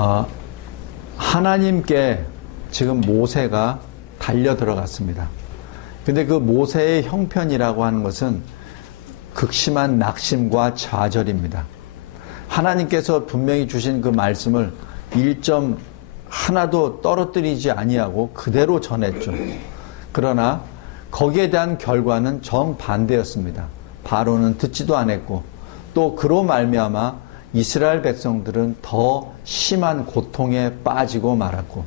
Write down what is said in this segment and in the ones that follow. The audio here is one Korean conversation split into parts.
어, 하나님께 지금 모세가 달려 들어갔습니다. 근데 그 모세의 형편이라고 하는 것은 극심한 낙심과 좌절입니다. 하나님께서 분명히 주신 그 말씀을 1점 하나도 떨어뜨리지 아니하고 그대로 전했죠. 그러나 거기에 대한 결과는 정반대였습니다. 바로는 듣지도 않았고 또 그로 말미암아 이스라엘 백성들은 더 심한 고통에 빠지고 말았고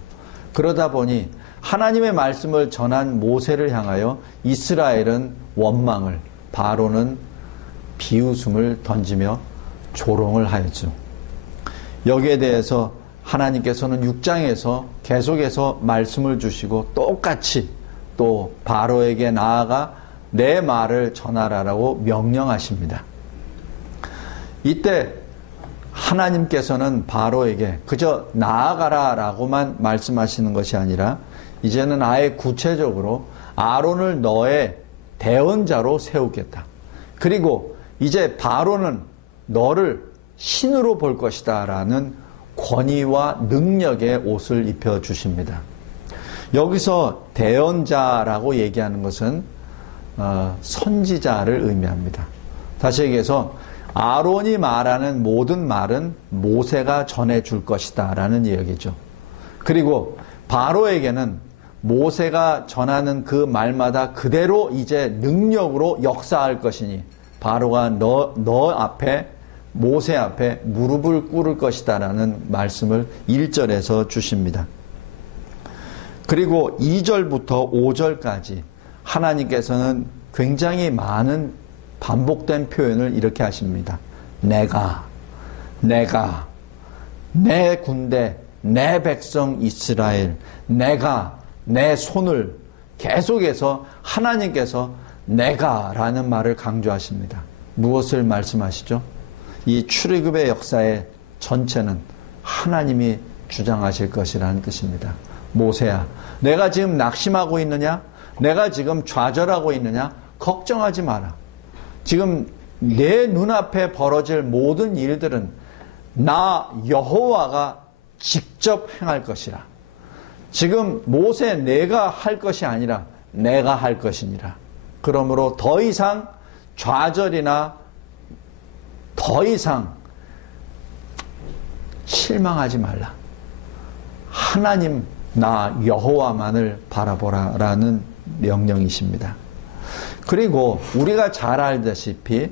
그러다 보니 하나님의 말씀을 전한 모세를 향하여 이스라엘은 원망을 바로는 비웃음을 던지며 조롱을 하였죠. 여기에 대해서 하나님께서는 6장에서 계속해서 말씀을 주시고 똑같이 또 바로에게 나아가 내 말을 전하라라고 명령하십니다. 이때 하나님께서는 바로에게 그저 나아가라 라고만 말씀하시는 것이 아니라 이제는 아예 구체적으로 아론을 너의 대언자로 세우겠다. 그리고 이제 바로는 너를 신으로 볼 것이다 라는 권위와 능력의 옷을 입혀 주십니다. 여기서 대언자라고 얘기하는 것은 어, 선지자를 의미합니다. 다시 얘기해서 아론이 말하는 모든 말은 모세가 전해줄 것이다 라는 이야기죠. 그리고 바로에게는 모세가 전하는 그 말마다 그대로 이제 능력으로 역사할 것이니 바로가 너, 너 앞에 모세 앞에 무릎을 꿇을 것이다 라는 말씀을 1절에서 주십니다. 그리고 2절부터 5절까지 하나님께서는 굉장히 많은 반복된 표현을 이렇게 하십니다. 내가, 내가, 내 군대, 내 백성 이스라엘, 내가 내 손을 계속해서 하나님께서 내가 라는 말을 강조하십니다. 무엇을 말씀하시죠? 이 출애굽의 역사의 전체는 하나님이 주장하실 것이라는 뜻입니다. 모세야, 내가 지금 낙심하고 있느냐? 내가 지금 좌절하고 있느냐? 걱정하지 마라. 지금 내 눈앞에 벌어질 모든 일들은 나 여호와가 직접 행할 것이라. 지금 모세 내가 할 것이 아니라 내가 할 것이니라. 그러므로 더 이상 좌절이나 더 이상 실망하지 말라. 하나님 나 여호와만을 바라보라라는 명령이십니다. 그리고 우리가 잘 알다시피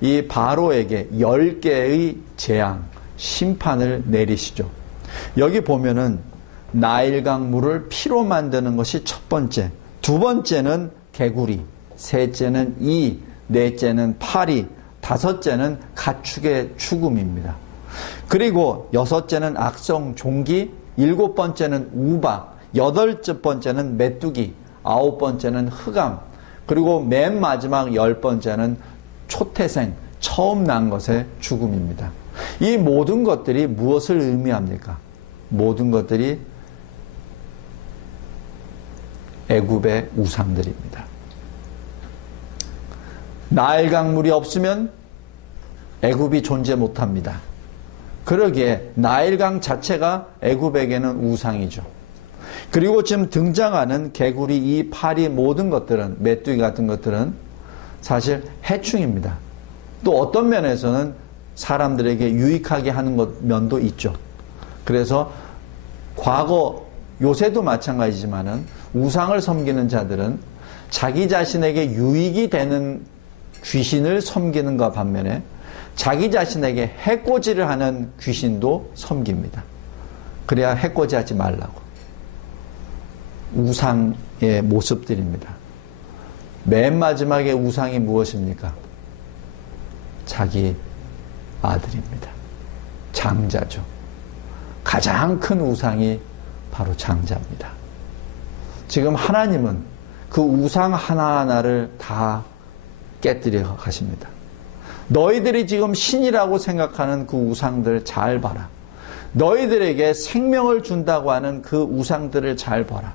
이 바로에게 10개의 재앙, 심판을 내리시죠. 여기 보면은 나일강 물을 피로 만드는 것이 첫 번째, 두 번째는 개구리, 셋째는 이, 넷째는 파리, 다섯째는 가축의 죽음입니다. 그리고 여섯째는 악성 종기, 일곱 번째는 우박, 여덟 번째는 메뚜기, 아홉 번째는 흑암, 그리고 맨 마지막 열 번째는 초태생, 처음 난 것의 죽음입니다. 이 모든 것들이 무엇을 의미합니까? 모든 것들이 애굽의 우상들입니다. 나일 강물이 없으면 애굽이 존재 못합니다. 그러기에 나일강 자체가 애굽에게는 우상이죠. 그리고 지금 등장하는 개구리, 이 파리 모든 것들은 메뚜기 같은 것들은 사실 해충입니다. 또 어떤 면에서는 사람들에게 유익하게 하는 것 면도 있죠. 그래서 과거 요새도 마찬가지지만은 우상을 섬기는 자들은 자기 자신에게 유익이 되는 귀신을 섬기는 것 반면에 자기 자신에게 해코지를 하는 귀신도 섬깁니다. 그래야 해코지하지 말라고. 우상의 모습들입니다. 맨 마지막에 우상이 무엇입니까? 자기 아들입니다. 장자죠. 가장 큰 우상이 바로 장자입니다. 지금 하나님은 그 우상 하나하나를 다 깨뜨려 가십니다. 너희들이 지금 신이라고 생각하는 그 우상들 잘 봐라. 너희들에게 생명을 준다고 하는 그 우상들을 잘 봐라.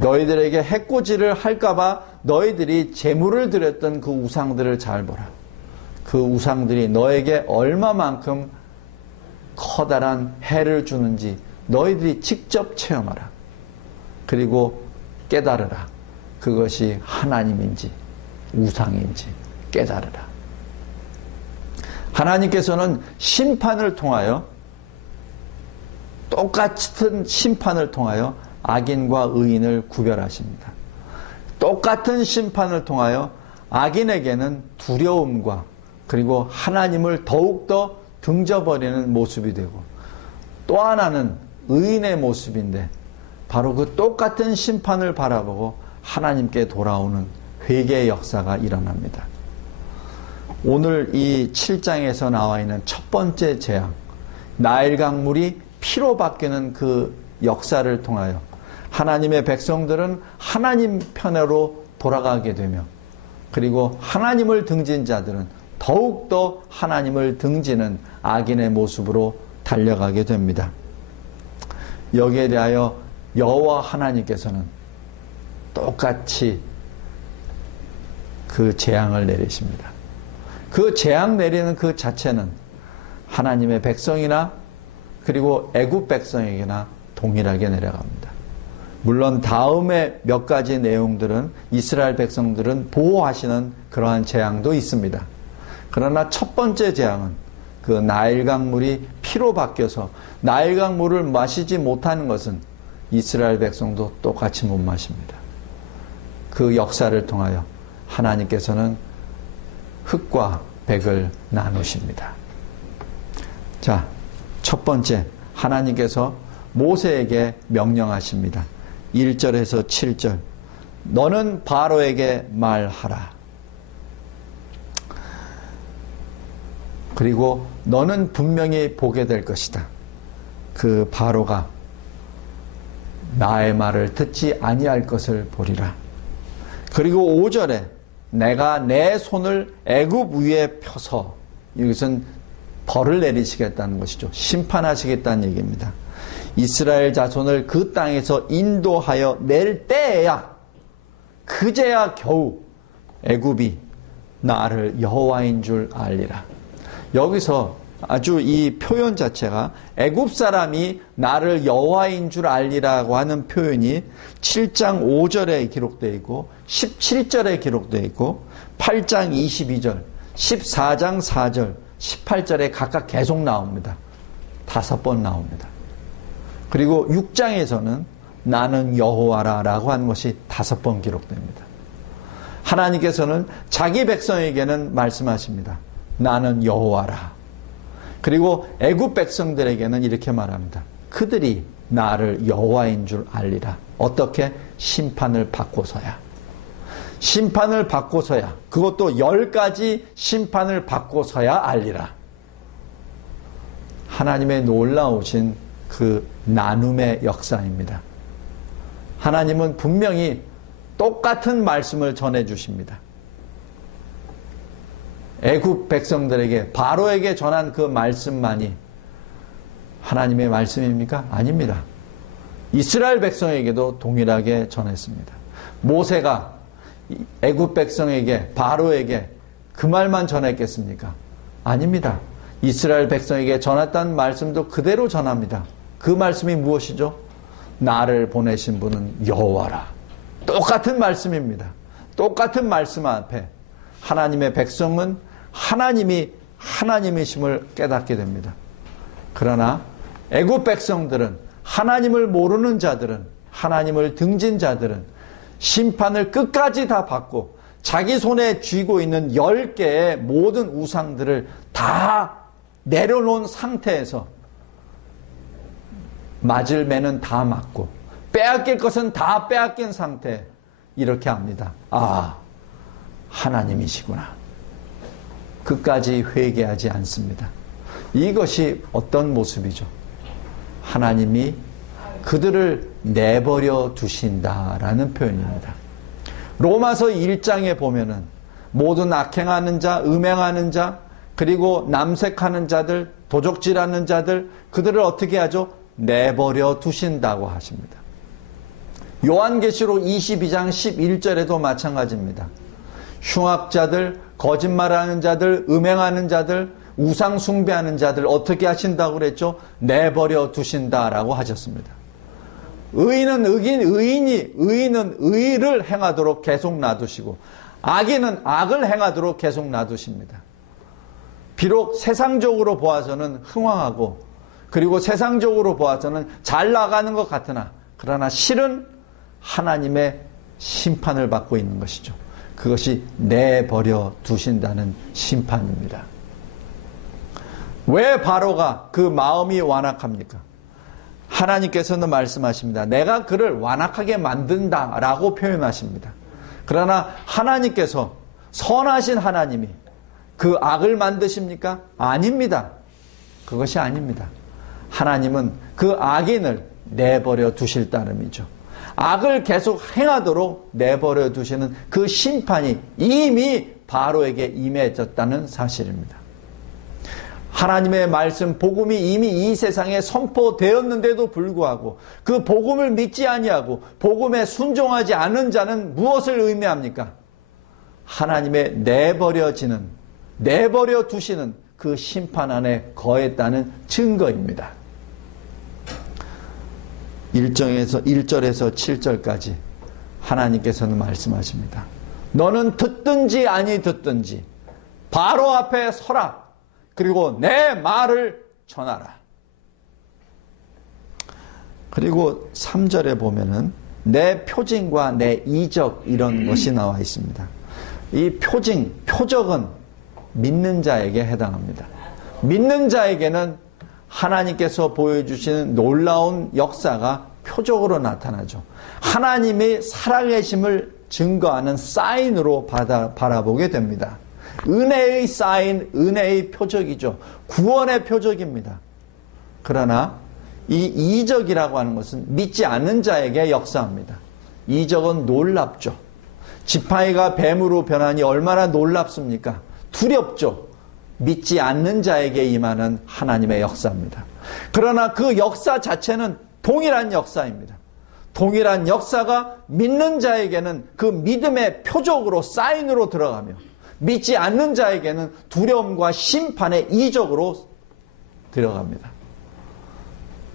너희들에게 해코지를 할까봐 너희들이 재물을 드렸던 그 우상들을 잘 보라. 그 우상들이 너에게 얼마만큼 커다란 해를 주는지 너희들이 직접 체험하라. 그리고 깨달으라. 그것이 하나님인지 우상인지 깨달으라. 하나님께서는 심판을 통하여 똑같은 심판을 통하여 악인과 의인을 구별하십니다. 똑같은 심판을 통하여 악인에게는 두려움과 그리고 하나님을 더욱더 등져버리는 모습이 되고 또 하나는 의인의 모습인데 바로 그 똑같은 심판을 바라보고 하나님께 돌아오는 회개의 역사가 일어납니다. 오늘 이 7장에서 나와 있는 첫 번째 재앙, 나일 강물이 피로 바뀌는 그 역사를 통하여 하나님의 백성들은 하나님 편으로 돌아가게 되며 그리고 하나님을 등진 자들은 더욱더 하나님을 등지는 악인의 모습으로 달려가게 됩니다. 여기에 대하여 여호와 하나님께서는 똑같이 그 재앙을 내리십니다. 그 재앙 내리는 그 자체는 하나님의 백성이나 그리고 애굽 백성에게나 동일하게 내려갑니다. 물론 다음에 몇 가지 내용들은 이스라엘 백성들은 보호하시는 그러한 재앙도 있습니다. 그러나 첫 번째 재앙은 그 나일강 물이 피로 바뀌어서 나일강 물을 마시지 못하는 것은 이스라엘 백성도 똑같이 못 마십니다. 그 역사를 통하여 하나님께서는 흙과 백을 나누십니다. 자, 첫 번째, 하나님께서 모세에게 명령하십니다. 1절에서 7절. 너는 바로에게 말하라. 그리고 너는 분명히 보게 될 것이다. 그 바로가 나의 말을 듣지 아니할 것을 보리라. 그리고 5절에 내가 내 손을 애굽 위에 펴서 이것은 벌을 내리시겠다는 것이죠. 심판하시겠다는 얘기입니다. 이스라엘 자손을 그 땅에서 인도하여 낼 때에야 그제야 겨우 애굽이 나를 여호와인 줄 알리라. 여기서 아주 이 표현 자체가 애굽 사람이 나를 여호와인 줄 알리라고 하는 표현이 7장 5절에 기록되어 있고 17절에 기록되어 있고 8장 22절, 14장 4절, 18절에 각각 계속 나옵니다. 다섯 번 나옵니다. 그리고 6장에서는 나는 여호와라라고 하는 것이 다섯 번 기록됩니다. 하나님께서는 자기 백성에게는 말씀하십니다. 나는 여호와라. 그리고 애굽 백성들에게는 이렇게 말합니다. 그들이 나를 여호와인 줄 알리라. 어떻게 심판을 받고서야. 심판을 받고서야. 그것도 열 가지 심판을 받고서야 알리라. 하나님의 놀라우신 그 나눔의 역사입니다. 하나님은 분명히 똑같은 말씀을 전해 주십니다. 애굽 백성들에게 바로에게 전한 그 말씀만이 하나님의 말씀입니까? 아닙니다. 이스라엘 백성에게도 동일하게 전했습니다. 모세가 애굽 백성에게 바로에게 그 말만 전했겠습니까? 아닙니다. 이스라엘 백성에게 전했다는 말씀도 그대로 전합니다. 그 말씀이 무엇이죠? 나를 보내신 분은 여호와라. 똑같은 말씀입니다. 똑같은 말씀 앞에 하나님의 백성은 하나님이 하나님이심을 깨닫게 됩니다. 그러나 애굽 백성들은 하나님을 모르는 자들은 하나님을 등진 자들은 심판을 끝까지 다 받고 자기 손에 쥐고 있는 열 개의 모든 우상들을 다 내려놓은 상태에서 맞을 매는 다 맞고 빼앗길 것은 다 빼앗긴 상태 이렇게 합니다. 아 하나님이시구나. 끝까지 회개하지 않습니다. 이것이 어떤 모습이죠? 하나님이 그들을 내버려 두신다라는 표현입니다. 로마서 1장에 보면은 모든 악행하는 자, 음행하는 자, 그리고 남색하는 자들, 도적질하는 자들, 그들을 어떻게 하죠? 내버려 두신다고 하십니다. 요한계시록 22장 11절에도 마찬가지입니다. 흉악자들, 거짓말하는 자들, 음행하는 자들, 우상 숭배하는 자들 어떻게 하신다고 그랬죠? 내버려 두신다라고 하셨습니다. 의인은 의인, 의인이, 의인은 의를 행하도록 계속 놔두시고, 악인은 악을 행하도록 계속 놔두십니다. 비록 세상적으로 보아서는 흥황하고, 그리고 세상적으로 보아서는 잘 나가는 것 같으나, 그러나 실은 하나님의 심판을 받고 있는 것이죠. 그것이 내버려 두신다는 심판입니다. 왜 바로가 그 마음이 완악합니까? 하나님께서는 말씀하십니다. 내가 그를 완악하게 만든다 라고 표현하십니다. 그러나 하나님께서 선하신 하나님이 그 악을 만드십니까? 아닙니다. 그것이 아닙니다. 하나님은 그 악인을 내버려 두실 따름이죠. 악을 계속 행하도록 내버려 두시는 그 심판이 이미 바로에게 임해졌다는 사실입니다. 하나님의 말씀 복음이 이미 이 세상에 선포되었는데도 불구하고 그 복음을 믿지 아니하고 복음에 순종하지 않은 자는 무엇을 의미합니까? 하나님의 내버려지는 내버려 두시는 그 심판 안에 거했다는 증거입니다. 1절에서 1절에서 7절까지 하나님께서는 말씀하십니다. 너는 듣든지 아니 듣든지 바로 앞에 서라. 그리고 내 말을 전하라. 그리고 3절에 보면은 내 표징과 내 이적 이런 것이 나와 있습니다. 이 표징, 표적은 믿는 자에게 해당합니다. 믿는 자에게는 하나님께서 보여주시는 놀라운 역사가 표적으로 나타나죠. 하나님의 살아계심을 증거하는 사인으로 받아, 바라보게 됩니다. 은혜의 사인, 은혜의 표적이죠. 구원의 표적입니다. 그러나 이 이적이라고 하는 것은 믿지 않는 자에게 역사합니다. 이적은 놀랍죠. 지팡이가 뱀으로 변하니 얼마나 놀랍습니까? 두렵죠. 믿지 않는 자에게 임하는 하나님의 역사입니다. 그러나 그 역사 자체는 동일한 역사입니다. 동일한 역사가 믿는 자에게는 그 믿음의 표적으로 사인으로 들어가며 믿지 않는 자에게는 두려움과 심판의 이적으로 들어갑니다.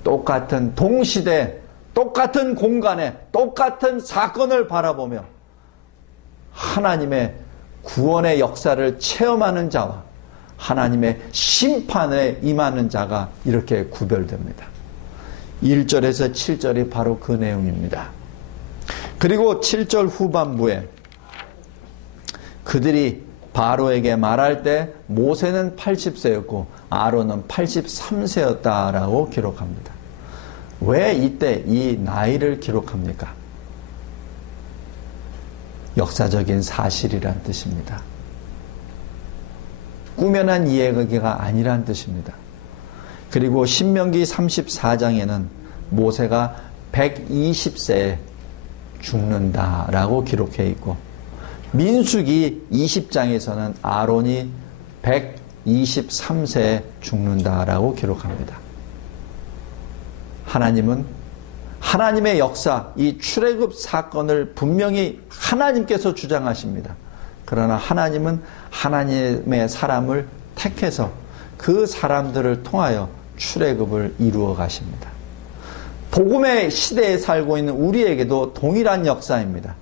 똑같은 동시대, 똑같은 공간에 똑같은 사건을 바라보며 하나님의 구원의 역사를 체험하는 자와 하나님의 심판에 임하는 자가 이렇게 구별됩니다. 1절에서 7절이 바로 그 내용입니다. 그리고 7절 후반부에 그들이 바로에게 말할 때 모세는 80세였고 아론은 83세였다라고 기록합니다. 왜 이때 이 나이를 기록합니까? 역사적인 사실이란 뜻입니다. 꾸며난 이야기가 아니란 뜻입니다. 그리고 신명기 34장에는 모세가 120세에 죽는다라고 기록해 있고 민수기 20장에서는 아론이 123세에 죽는다라고 기록합니다. 하나님은 하나님의 역사, 이 출애굽 사건을 분명히 하나님께서 주장하십니다. 그러나 하나님은 하나님의 사람을 택해서 그 사람들을 통하여 출애굽을 이루어 가십니다. 복음의 시대에 살고 있는 우리에게도 동일한 역사입니다.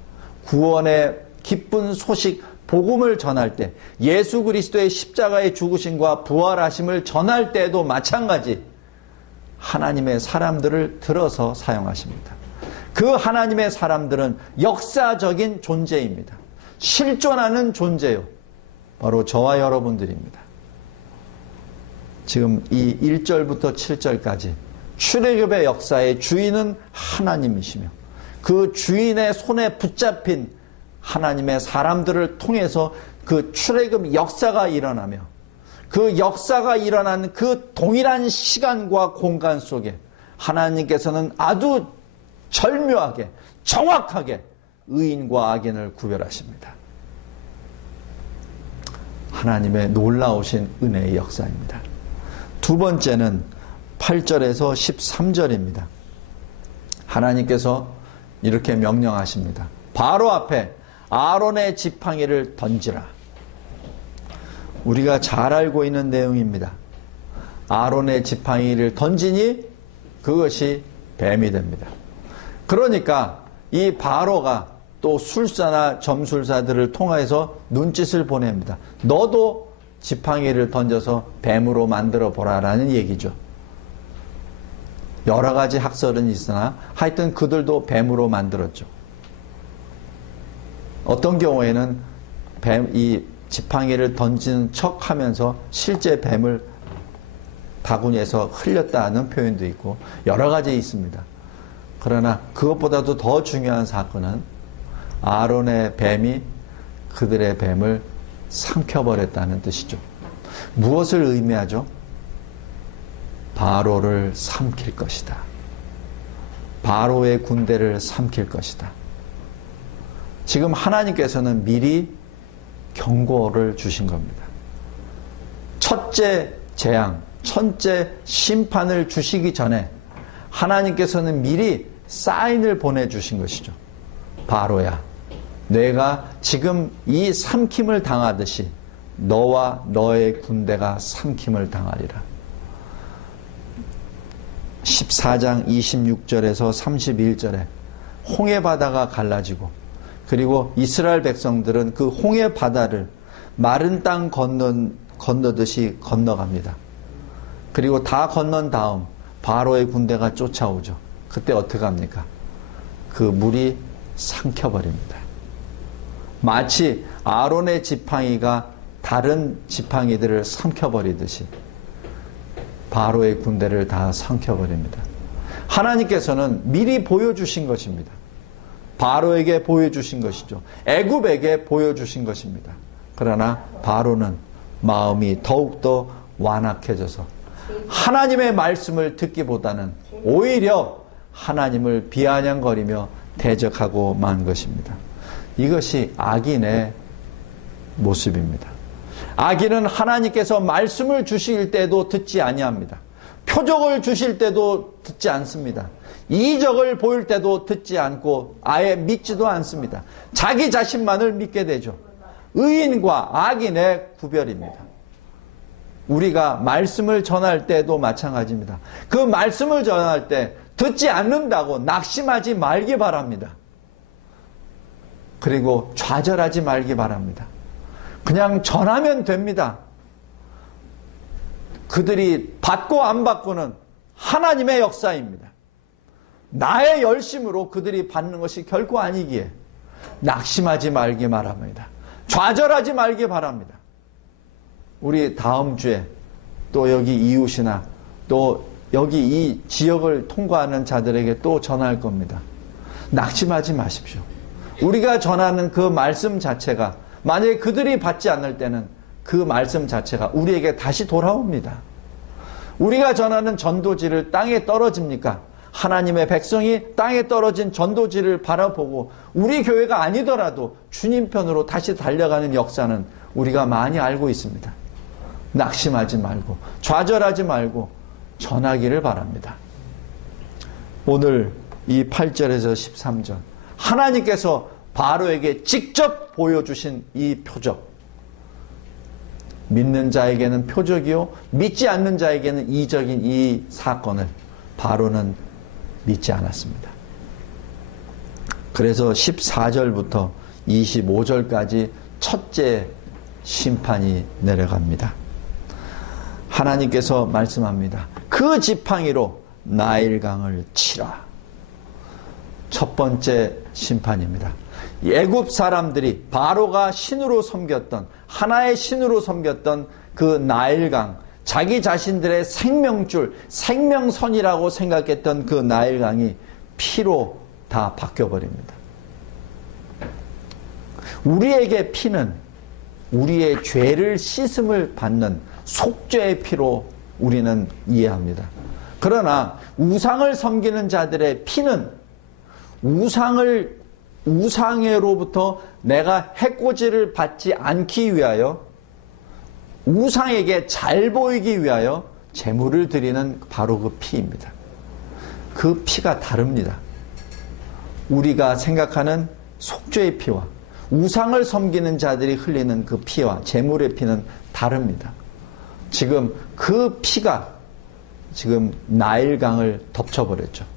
구원의 기쁜 소식 복음을 전할 때 예수 그리스도의 십자가의 죽으심과 부활하심을 전할 때도 마찬가지 하나님의 사람들을 들어서 사용하십니다. 그 하나님의 사람들은 역사적인 존재입니다. 실존하는 존재요. 바로 저와 여러분들입니다. 지금 이 1절부터 7절까지 출애굽의 역사의 주인은 하나님이시며 그 주인의 손에 붙잡힌 하나님의 사람들을 통해서 그 출애굽 역사가 일어나며 그 역사가 일어난 그 동일한 시간과 공간 속에 하나님께서는 아주 절묘하게 정확하게 의인과 악인을 구별하십니다. 하나님의 놀라우신 은혜의 역사입니다. 두 번째는 8절에서 13절입니다. 하나님께서 이렇게 명령하십니다. 바로 앞에 아론의 지팡이를 던지라. 우리가 잘 알고 있는 내용입니다. 아론의 지팡이를 던지니 그것이 뱀이 됩니다. 그러니까 이 바로가 또 술사나 점술사들을 통해서 눈짓을 보냅니다. 너도 지팡이를 던져서 뱀으로 만들어 보라라는 얘기죠. 여러 가지 학설은 있으나 하여튼 그들도 뱀으로 만들었죠. 어떤 경우에는 뱀, 이 지팡이를 던지는 척 하면서 실제 뱀을 바구니에서 흘렸다는 표현도 있고 여러 가지 있습니다. 그러나 그것보다도 더 중요한 사건은 아론의 뱀이 그들의 뱀을 삼켜버렸다는 뜻이죠. 무엇을 의미하죠? 바로를 삼킬 것이다. 바로의 군대를 삼킬 것이다. 지금 하나님께서는 미리 경고를 주신 겁니다. 첫째 재앙, 첫째 심판을 주시기 전에 하나님께서는 미리 사인을 보내주신 것이죠. 바로야, 내가 지금 이 삼킴을 당하듯이 너와 너의 군대가 삼킴을 당하리라. 14장 26절에서 31절에 홍해 바다가 갈라지고 그리고 이스라엘 백성들은 그 홍해 바다를 마른 땅 건너, 건너듯이 건너갑니다. 그리고 다 건넌 다음 바로의 군대가 쫓아오죠. 그때 어떻게 합니까? 그 물이 삼켜버립니다. 마치 아론의 지팡이가 다른 지팡이들을 삼켜버리듯이 바로의 군대를 다 삼켜버립니다. 하나님께서는 미리 보여주신 것입니다. 바로에게 보여주신 것이죠. 애굽에게 보여주신 것입니다. 그러나 바로는 마음이 더욱더 완악해져서 하나님의 말씀을 듣기보다는 오히려 하나님을 비아냥거리며 대적하고 만 것입니다. 이것이 악인의 모습입니다. 악인은 하나님께서 말씀을 주실 때도 듣지 아니합니다. 표적을 주실 때도 듣지 않습니다. 이적을 보일 때도 듣지 않고 아예 믿지도 않습니다. 자기 자신만을 믿게 되죠. 의인과 악인의 구별입니다. 우리가 말씀을 전할 때도 마찬가지입니다. 그 말씀을 전할 때 듣지 않는다고 낙심하지 말기 바랍니다. 그리고 좌절하지 말기 바랍니다. 그냥 전하면 됩니다. 그들이 받고 안 받고는 하나님의 역사입니다. 나의 열심으로 그들이 받는 것이 결코 아니기에 낙심하지 말기 바랍니다. 좌절하지 말기 바랍니다. 우리 다음 주에 또 여기 이웃이나 또 여기 이 지역을 통과하는 자들에게 또 전할 겁니다. 낙심하지 마십시오. 우리가 전하는 그 말씀 자체가 만약에 그들이 받지 않을 때는 그 말씀 자체가 우리에게 다시 돌아옵니다. 우리가 전하는 전도지를 땅에 떨어집니까? 하나님의 백성이 땅에 떨어진 전도지를 바라보고 우리 교회가 아니더라도 주님 편으로 다시 달려가는 역사는 우리가 많이 알고 있습니다. 낙심하지 말고 좌절하지 말고 전하기를 바랍니다. 오늘 이 8절에서 13절 하나님께서 바로에게 직접 보여주신 이 표적 믿는 자에게는 표적이요 믿지 않는 자에게는 이적인 이 사건을 바로는 믿지 않았습니다. 그래서 14절부터 25절까지 첫째 심판이 내려갑니다. 하나님께서 말씀합니다. 그 지팡이로 나일강을 치라. 첫 번째 심판입니다. 예굽 사람들이 바로가 신으로 섬겼던 하나의 신으로 섬겼던 그 나일강 자기 자신들의 생명줄, 생명선이라고 생각했던 그 나일강이 피로 다 바뀌어 버립니다. 우리에게 피는 우리의 죄를 씻음을 받는 속죄의 피로 우리는 이해합니다. 그러나 우상을 섬기는 자들의 피는 우상을 우상에로부터 내가 해코지를 받지 않기 위하여 우상에게 잘 보이기 위하여 재물을 드리는 바로 그 피입니다. 그 피가 다릅니다. 우리가 생각하는 속죄의 피와 우상을 섬기는 자들이 흘리는 그 피와 재물의 피는 다릅니다. 지금 그 피가 지금 나일강을 덮쳐버렸죠.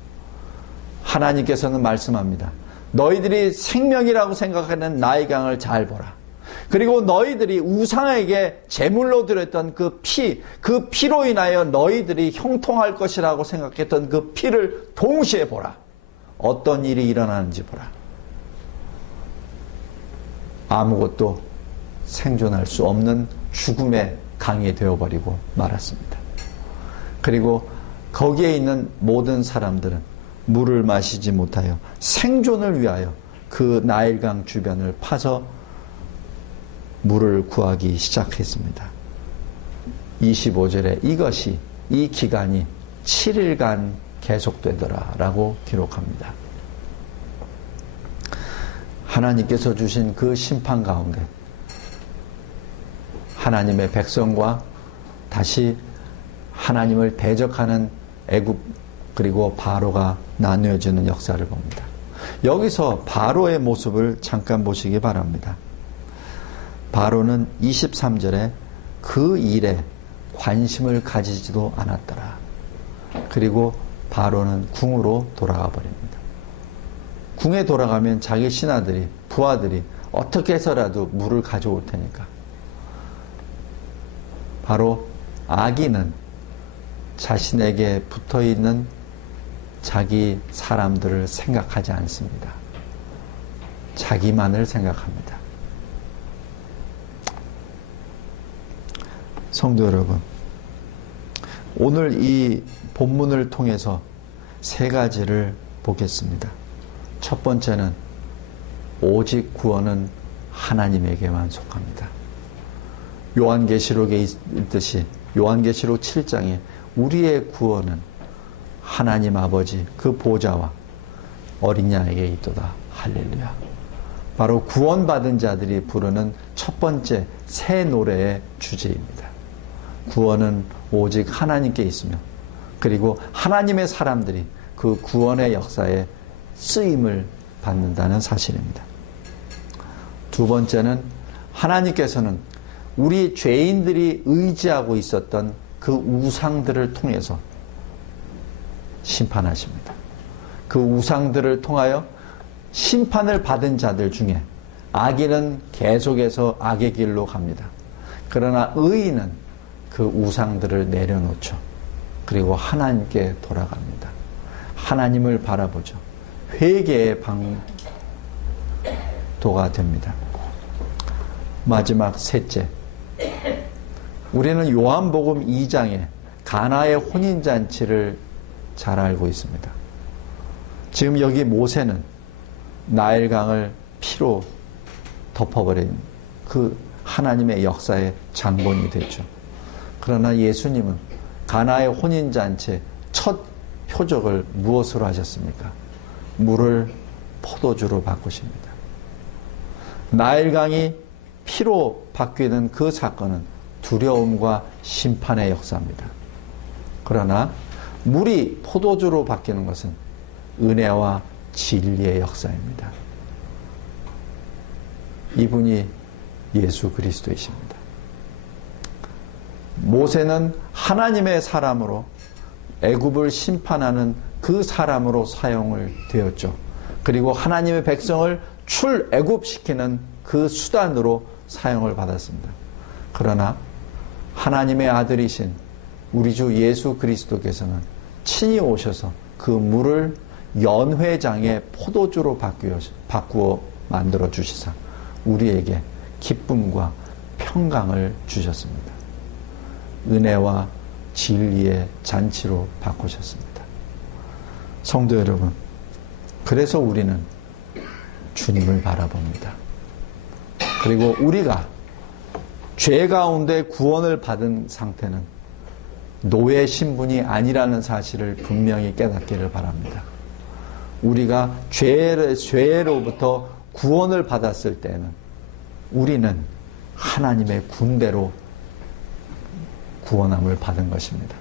하나님께서는 말씀합니다. 너희들이 생명이라고 생각하는 나일강을 잘 보라. 그리고 너희들이 우상에게 제물로 드렸던 그 피, 그 피로 인하여 너희들이 형통할 것이라고 생각했던 그 피를 동시에 보라. 어떤 일이 일어나는지 보라. 아무것도 생존할 수 없는 죽음의 강이 되어버리고 말았습니다. 그리고 거기에 있는 모든 사람들은 물을 마시지 못하여 생존을 위하여 그 나일강 주변을 파서 물을 구하기 시작했습니다. 25절에 이것이 이 기간이 7일간 계속되더라 라고 기록합니다. 하나님께서 주신 그 심판 가운데 하나님의 백성과 다시 하나님을 대적하는 애굽 그리고 바로가 나누어지는 역사를 봅니다. 여기서 바로의 모습을 잠깐 보시기 바랍니다. 바로는 23절에 그 일에 관심을 가지지도 않았더라. 그리고 바로는 궁으로 돌아가 버립니다. 궁에 돌아가면 자기 신하들이, 부하들이 어떻게 해서라도 물을 가져올 테니까. 바로 아기는 자신에게 붙어 있는 자기 사람들을 생각하지 않습니다. 자기만을 생각합니다. 성도 여러분, 오늘 이 본문을 통해서 세 가지를 보겠습니다. 첫 번째는 오직 구원은 하나님에게만 속합니다. 요한계시록에 있듯이 요한계시록 7장에 우리의 구원은 하나님 아버지 그 보좌와 어린 양에게 있도다. 할렐루야. 바로 구원받은 자들이 부르는 첫 번째 새 노래의 주제입니다. 구원은 오직 하나님께 있으며 그리고 하나님의 사람들이 그 구원의 역사에 쓰임을 받는다는 사실입니다. 두 번째는 하나님께서는 우리 죄인들이 의지하고 있었던 그 우상들을 통해서 심판하십니다. 그 우상들을 통하여 심판을 받은 자들 중에 악인은 계속해서 악의 길로 갑니다. 그러나 의인은 그 우상들을 내려놓죠. 그리고 하나님께 돌아갑니다. 하나님을 바라보죠. 회개의 방도가 됩니다. 마지막 셋째. 우리는 요한복음 2장에 가나의 혼인잔치를 잘 알고 있습니다. 지금 여기 모세는 나일강을 피로 덮어버린 그 하나님의 역사의 장본이 됐죠. 그러나 예수님은 가나의 혼인잔치 첫 표적을 무엇으로 하셨습니까? 물을 포도주로 바꾸십니다. 나일강이 피로 바뀌는 그 사건은 두려움과 심판의 역사입니다. 그러나 물이 포도주로 바뀌는 것은 은혜와 진리의 역사입니다. 이분이 예수 그리스도이십니다. 모세는 하나님의 사람으로 애굽을 심판하는 그 사람으로 사용을 되었죠. 그리고 하나님의 백성을 출애굽시키는 그 수단으로 사용을 받았습니다. 그러나 하나님의 아들이신 우리 주 예수 그리스도께서는 친히 오셔서 그 물을 연회장의 포도주로 바꾸어 만들어 주시사 우리에게 기쁨과 평강을 주셨습니다. 은혜와 진리의 잔치로 바꾸셨습니다. 성도 여러분, 그래서 우리는 주님을 바라봅니다. 그리고 우리가 죄 가운데 구원을 받은 상태는 노예 신분이 아니라는 사실을 분명히 깨닫기를 바랍니다. 우리가 죄, 죄로 부터 구원을 받았을 때는 우리는 하나님의 군대로 구원함을 받은 것입니다.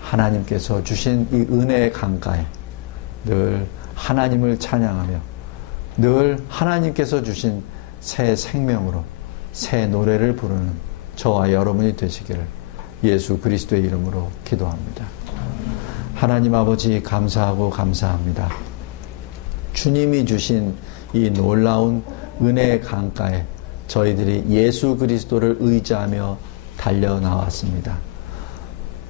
하나님께서 주신 이 은혜의 강가에 늘 하나님을 찬양하며 늘 하나님께서 주신 새 생명으로 새 노래를 부르는 저와 여러분이 되시기를 예수 그리스도의 이름으로 기도합니다. 하나님 아버지 감사하고 감사합니다. 주님이 주신 이 놀라운 은혜의 강가에 저희들이 예수 그리스도를 의지하며 달려 나왔습니다.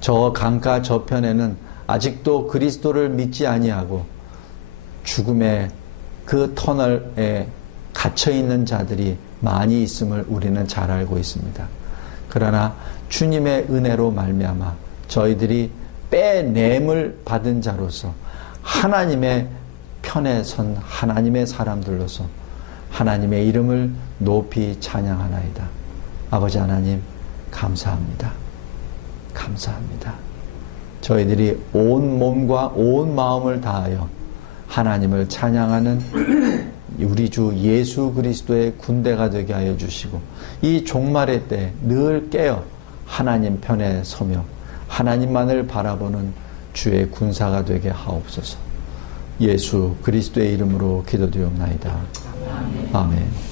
저 강가 저편에는 아직도 그리스도를 믿지 아니하고 죽음의 그 터널에 갇혀 있는 자들이 많이 있음을 우리는 잘 알고 있습니다. 그러나 주님의 은혜로 말미암아 저희들이 빼냄을 받은 자로서 하나님의 편에 선 하나님의 사람들로서 하나님의 이름을 높이 찬양하나이다. 아버지 하나님 감사합니다. 감사합니다. 저희들이 온 몸과 온 마음을 다하여 하나님을 찬양하는 우리 주 예수 그리스도의 군대가 되게 하여 주시고 이 종말의 때 늘 깨어 하나님 편에 서며 하나님만을 바라보는 주의 군사가 되게 하옵소서. 예수 그리스도의 이름으로 기도드리옵나이다. 아멘.